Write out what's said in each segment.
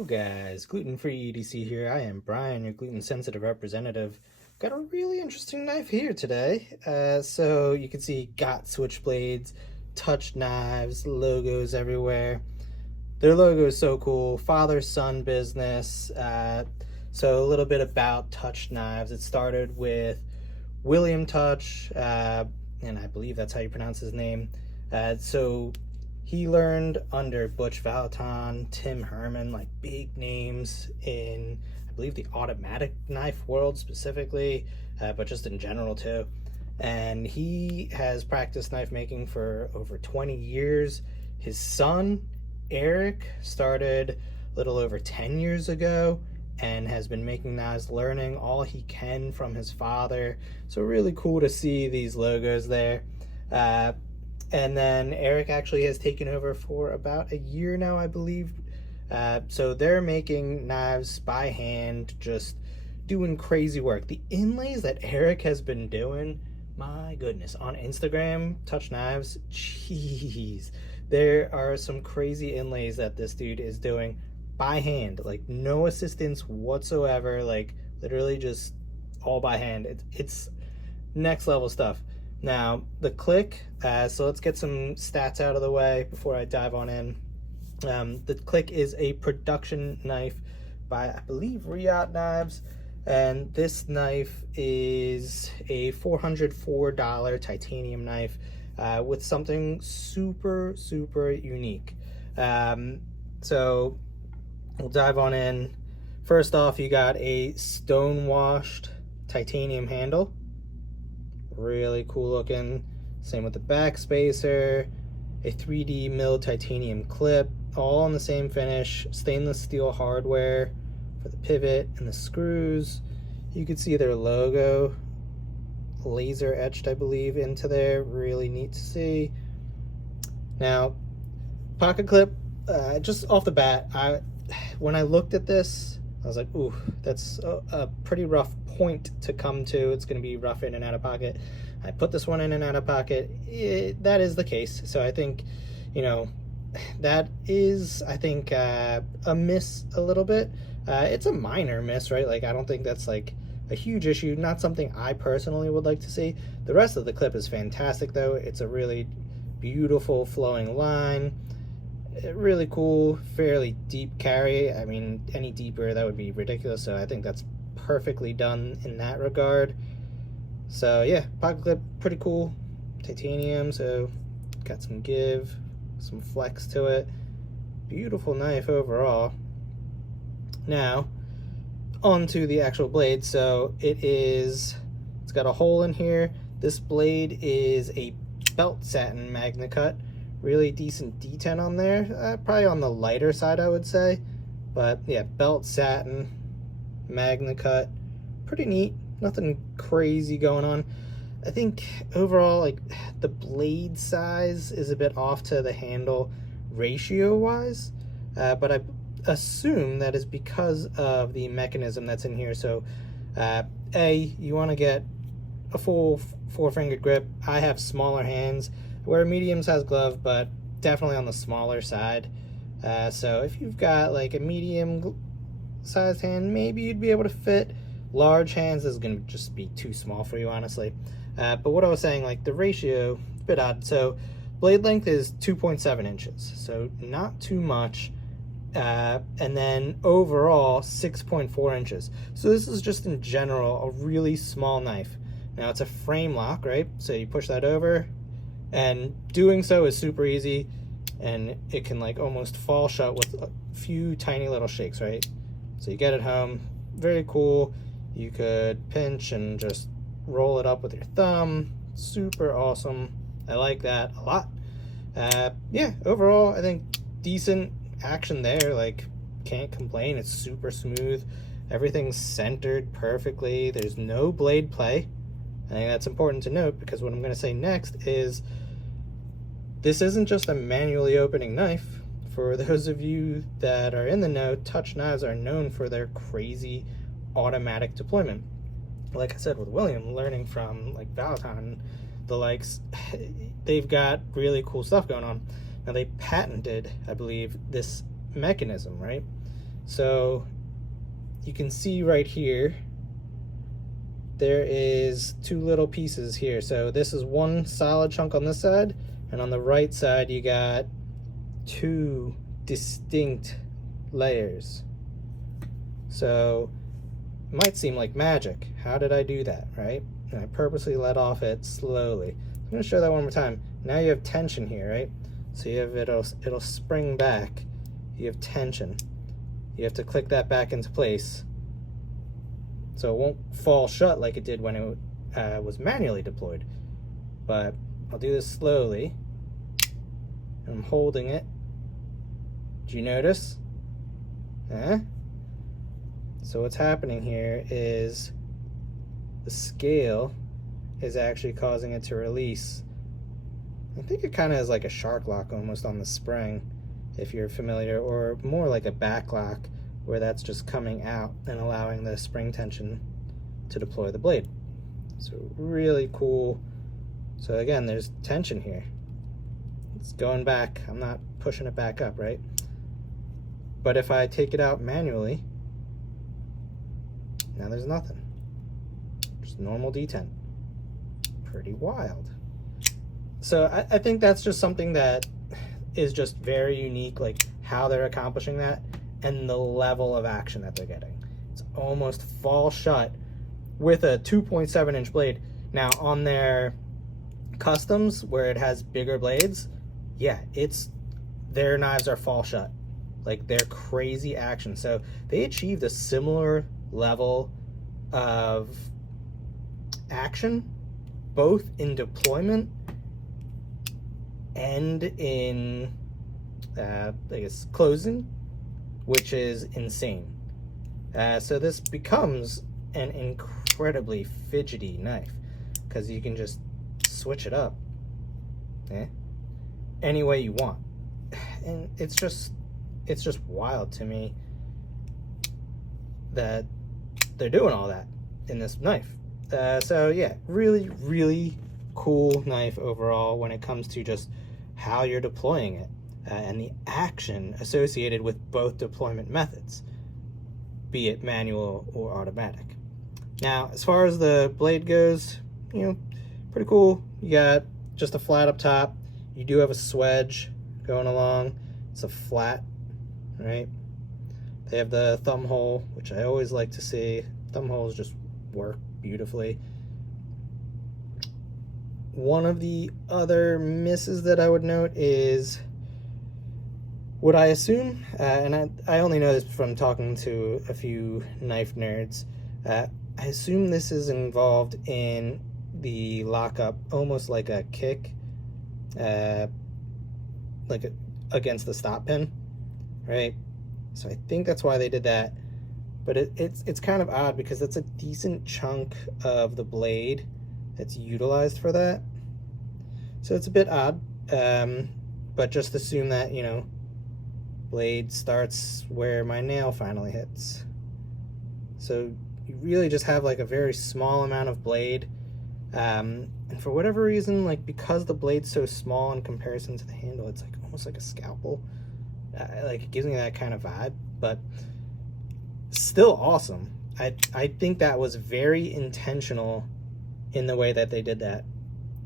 Yo guys, Gluten-Free EDC here. I am Brian, your gluten-sensitive representative. Got a really interesting knife here today. So you can see got switchblades, Tuch Knives, logos everywhere. Their logo is so cool. Father-son business. So a little bit about Tuch Knives. It started with William Tuch, and I believe that's how you pronounce his name. So he learned under Butch Valentine, Tim Herman, like big names in, I believe, the automatic knife world specifically, but just in general too. And he has practiced knife making for over 20 years. His son, Eric, started a little over 10 years ago and has been making knives, learning all he can from his father. So really cool to see these logos there. And then Eric actually has taken over for about a year now, I believe. So they're making knives by hand, just doing crazy work. The inlays that Eric has been doing, my goodness, on Instagram, Tuch Knives, jeez. There are some crazy inlays that this dude is doing by hand, like no assistance whatsoever, like literally just all by hand. It's next level stuff. Now, the Klick, so let's get some stats out of the way before I dive on in. The Klick is a production knife by, I believe, Riot Knives, and this knife is a $404 titanium knife with something super, super unique. So we'll dive on in. First off, you got a stone-washed titanium handle. Really cool looking. Same with the back spacer, a 3D milled titanium clip, all on the same finish, stainless steel hardware for the pivot and the screws. You can see their logo laser etched, I believe, into there. Really neat to see. Now, pocket clip, just off the bat, when I looked at this, I was like, ooh, that's a pretty rough point to come to. It's going to be rough in and out of pocket. I put this one in and out of pocket. That is the case. So I think, you know, that is, I think, a miss a little bit. It's a minor miss, right? Like, I don't think that's like a huge issue. Not something I personally would like to see. The rest of the clip is fantastic, though. It's a really beautiful flowing line. Really cool, fairly deep carry. I mean, any deeper, that would be ridiculous. So I think that's perfectly done in that regard. So yeah, pocket clip, pretty cool. Titanium, so got some give, some flex to it. Beautiful knife overall. Now, onto the actual blade. So it's got a hole in here. This blade is a belt satin magna cut. Really decent D10 on there, probably on the lighter side, I would say. But yeah, belt satin, magna cut, pretty neat. Nothing crazy going on. I think overall, like, the blade size is a bit off to the handle ratio wise, but I assume that is because of the mechanism that's in here. So you want to get a full four-fingered grip. I have smaller hands. I wear a medium-sized glove, but definitely on the smaller side. So if you've got like a medium-sized hand, maybe you'd be able to fit. Large hands is going to just be too small for you, honestly. But what I was saying, like the ratio, a bit odd. So blade length is 2.7 inches, so not too much. And then overall 6.4 inches. So this is just in general a really small knife. Now it's a frame lock, right? So you push that over, and doing so is super easy, and it can like almost fall shut with a few tiny little shakes, right? So you get it home, very cool. You could pinch and just roll it up with your thumb. Super awesome. I like that a lot. Yeah, overall I think decent action there. Like, can't complain. It's super smooth. Everything's centered perfectly. There's no blade play. I think that's important to note, because what I'm going to say next is this isn't just a manually opening knife. For those of you that are in the know, Tuch Knives are known for their crazy automatic deployment. Like I said with William, learning from like Valentine, the likes, they've got really cool stuff going on. Now they patented, I believe, this mechanism, right? So you can see right here, there is two little pieces here. So this is one solid chunk on this side, and on the right side you got two distinct layers. So it might seem like magic. How did I do that, right? And I purposely let off it slowly. I'm going to show that one more time. Now you have tension here, right? So you have it'll spring back. You have tension. You have to click that back into place so it won't fall shut like it did when it was manually deployed. But I'll do this slowly. I'm holding it. Do you notice? So what's happening here is the scale is actually causing it to release. I think it kind of is like a shark lock almost on the spring, if you're familiar, or more like a back lock where that's just coming out and allowing the spring tension to deploy the blade. So really cool. So again, there's tension here. It's going back. I'm not pushing it back up, right? But if I take it out manually, now there's nothing. Just normal detent. Pretty wild. So I think that's just something that is just very unique, like how they're accomplishing that and the level of action that they're getting. It's almost fall shut with a 2.7-inch blade. Now on their customs where it has bigger blades, yeah, their knives are fall shut. Like they're crazy action. So they achieved a similar level of action both in deployment and in I guess closing, which is insane. So this becomes an incredibly fidgety knife because you can just switch it up any way you want, and it's just wild to me that they're doing all that in this knife. So yeah, really cool knife overall when it comes to just how you're deploying it and the action associated with both deployment methods, be it manual or automatic. Now, as far as the blade goes, you know, pretty cool. You got just a flat up top. You do have a swedge going along. It's a flat, right? They have the thumb hole, which I always like to see. Thumb holes just work beautifully. One of the other misses that I would note is what I assume, and I only know this from talking to a few knife nerds, I assume this is involved in the lockup, almost like a kick, against the stop pin, right? So I think that's why they did that. But it's kind of odd because that's a decent chunk of the blade that's utilized for that. So it's a bit odd, but just assume that, you know, blade starts where my nail finally hits. So you really just have like a very small amount of blade. And for whatever reason, like because the blade's so small in comparison to the handle, it's like almost like a scalpel. Like it gives me that kind of vibe, but still awesome. I think that was very intentional in the way that they did that,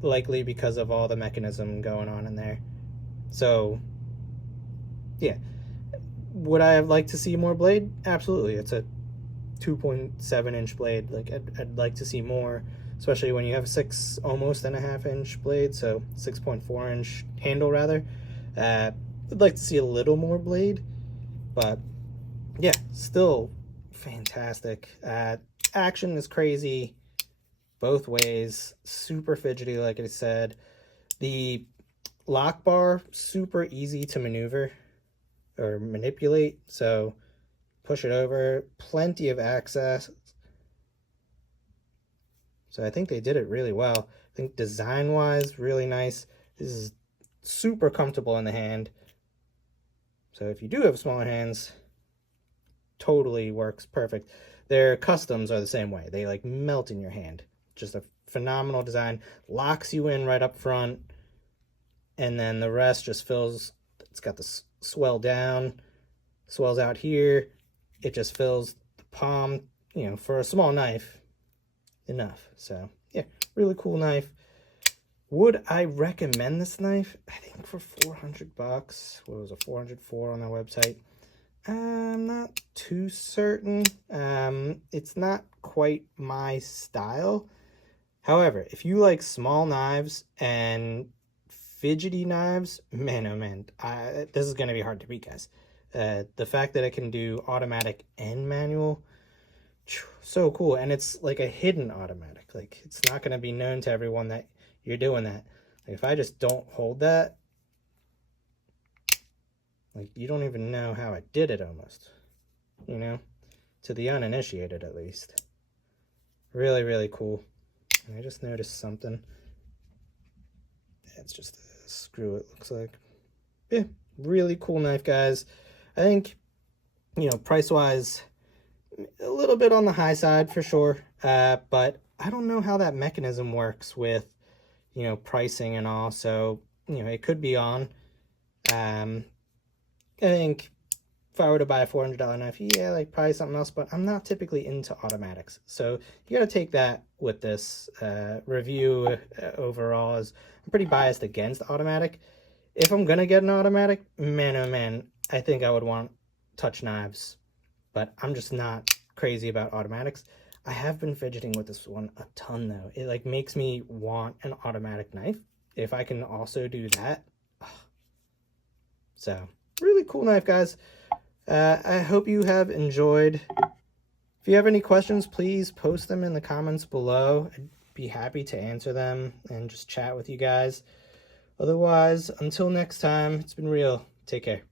likely because of all the mechanism going on in there. So yeah, would I have liked to see more blade? Absolutely. It's a 2.7-inch blade. Like I'd like to see more, especially when you have almost and a half-inch blade, so 6.4-inch handle rather. I'd like to see a little more blade, but yeah, still fantastic. Action is crazy both ways, super fidgety like I said. The lock bar, super easy to maneuver or manipulate, so push it over, plenty of access. So I think they did it really well. I think design-wise, really nice. This is super comfortable in the hand. So if you do have smaller hands, totally works perfect. Their customs are the same way. They like melt in your hand. Just a phenomenal design. Locks you in right up front. And then the rest just fills. It's got the swell down, swells out here. it just fills the palm, you know, for a small knife, enough. So yeah, really cool knife. Would I recommend this knife? I think for 400 bucks, what was it, 404 on their website? I'm not too certain. It's not quite my style. However, if you like small knives and fidgety knives, man, oh man, this is going to be hard to beat, guys. The fact that it can do automatic and manual, so cool. And it's like a hidden automatic. Like, it's not going to be known to everyone that you're doing that. Like, if I just don't hold that, like, you don't even know how I did it almost, you know, to the uninitiated at least. Really, really cool. And I just noticed something. It's just a screw, it looks like. Yeah, really cool knife, guys. I think, you know, price-wise, a little bit on the high side for sure. But I don't know how that mechanism works with, you know, pricing and all. So, you know, it could be on. I think if I were to buy a $400 knife, yeah, like probably something else, but I'm not typically into automatics. So you got to take that with this review overall. Is I'm pretty biased against automatic. If I'm going to get an automatic, man, oh man, I think I would want Tuch Knives, but I'm just not crazy about automatics. I have been fidgeting with this one a ton though. It like makes me want an automatic knife. If I can also do that. So really cool knife, guys. I hope you have enjoyed. If you have any questions, please post them in the comments below. I'd be happy to answer them and just chat with you guys. Otherwise, until next time, it's been real. Take care.